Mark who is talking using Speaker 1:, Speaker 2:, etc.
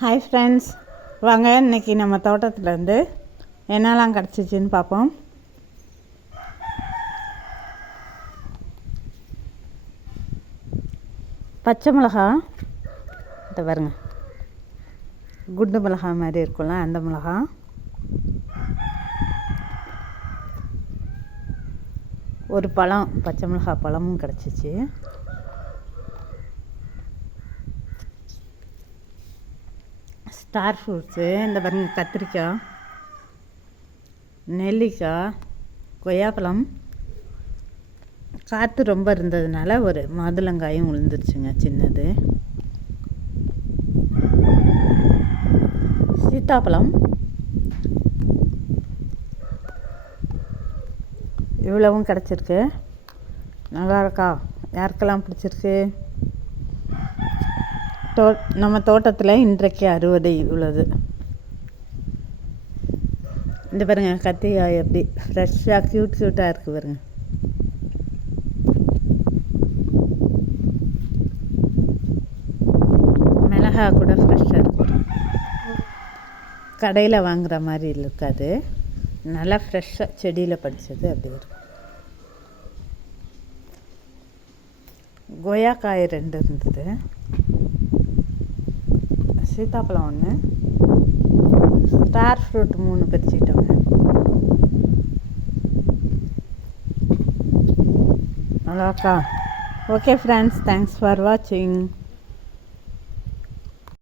Speaker 1: Hi friends வாங்க இன்னைக்கு நம்ம தோட்டத்தில் இருந்து என்னெல்லாம் கிடச்சிச்சின்னு பார்ப்போம். பச்சை மிளகா இதை பாருங்க. குண்டு மிளகா மாதிரி இருக்கும்ல அந்த மிளகா. ஒரு பழம் பச்சை மிளகா பழமும் கிடச்சிச்சு. ஸ்டார் ஃப்ரூட்ஸு இந்த பாருங்க கத்திரிக்காய் நெல்லிக்காய் கொய்யாப்பழம். காற்று ரொம்ப இருந்ததுனால ஒரு மாதுளங்காயும் விழுந்துருச்சுங்க சின்னது. சீத்தாப்பழம். இவ்வளவும் கிடச்சிருக்கு. நல்லா இருக்கா யாருக்கெல்லாம் பிடிச்சிருக்கு? தோ நம்ம தோட்டத்தில் இன்றைக்கு அறுவடை உள்ளது. இந்த பாருங்க கத்திரிக்காய் எப்படி? ஃப்ரெஷ்ஷாக க்யூட் க்யூட்டாக இருக்குது பாருங்க. மிளகா கூட ஃப்ரெஷ்ஷாக இருக்கு. கடையில் வாங்குற மாதிரி இருக்காது. நல்லா ஃப்ரெஷ்ஷாக செடியில் படித்தது அப்படி வரும் கொய்யாக்காய் ரெண்டு இருந்தது. சீத்தாப்பழம் ஒன்று ஸ்டார் ஃப்ரூட் மூணு பிரிச்சுக்கிட்டோங்க. நல்லாக்கா ஓகே ஃப்ரெண்ட்ஸ் தேங்க்ஸ் ஃபார் வாட்சிங்